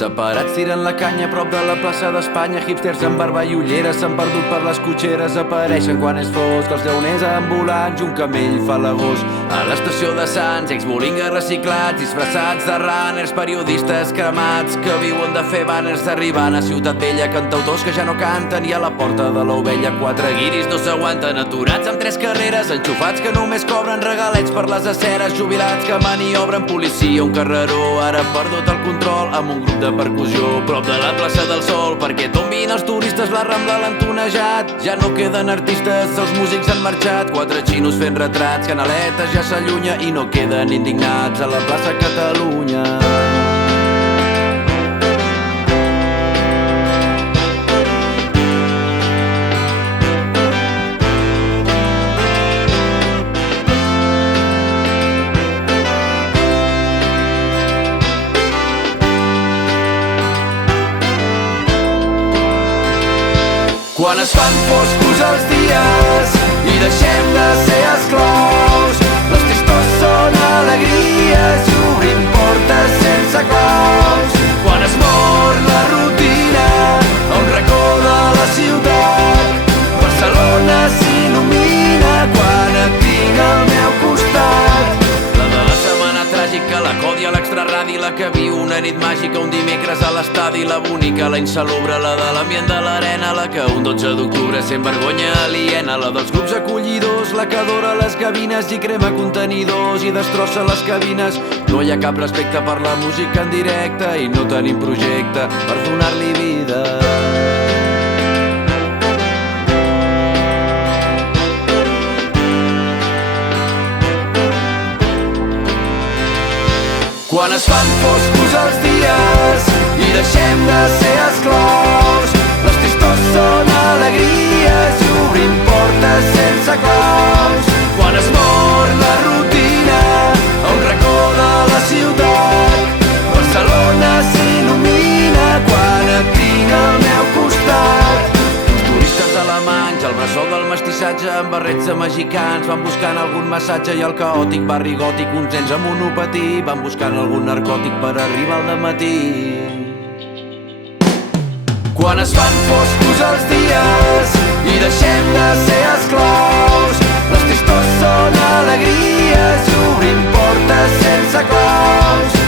Separats tiren la canya a prop de la plaça d'Espanya. Hipsters amb barba i ulleres s'han perdut per les cotxeres. Apareixen quan és fosc els llauners ambulants i un camell fa l'agost. A l'estació de Sants, ex-bolinga reciclats, disfressats de runners, periodistes cremats que viuen de fer banners. Arribant a Ciutat Vella, cantautors que ja no canten, i a la porta de l'Ovella quatre guiris no s'aguanten, aturats amb 3 carreres, enxufats que només cobren regalets per les aceres, jubilats que maniobren, policia, un carreró ara perdut el control amb un grup de percussió prop de la plaça del Sol, perquè tombin els turistes, la Rambla l'han tonejat. Ja no queden artistes, els músics han marxat, 4 xinos fent retrats, Canaleta ja s'allunya i no queden indignats a la plaça Catalunya. Quan es fan foscos els dies i deixem de ser esclaus, les tristors són alegries i obrim portes sense claus. Quan es mor la rutina a un racó de la ciutat, Barcelona s'il·lumina quan et tinc al meu costat. La de la setmana tràgica, la Còdia, l'extraradi, la que viu una nit màgica, un dimecres a l'estadi, la bonica, la insalubre, la de l'ambient de l'arena, la que un 12 d'octubre sent vergonya aliena, la dels grups acollidors, la que adora les gavines i crema contenidors i destrossa les cabines. No hi ha cap respecte per la música en directe i no tenim projecte per donar-li vida. Quan es fan foscos els dies i deixem de ser esclaus, les tristors són alegries i obrim portes sense claus. Quan es mor la rutina a un racó de la ciutat, Barcelona s'il·lumina quan et tinc al meu costat. Turistes alemanys, el bressol del mestissatge amb barrets de mexicans van buscant algun massatge, i el caòtic barri gòtic, uns nens amb monopatí van buscant algun narcòtic per arribar al dematí. Quan es fan foscos els dies i deixem de ser esclaus, les tristors són alegries i obrim portes sense claus.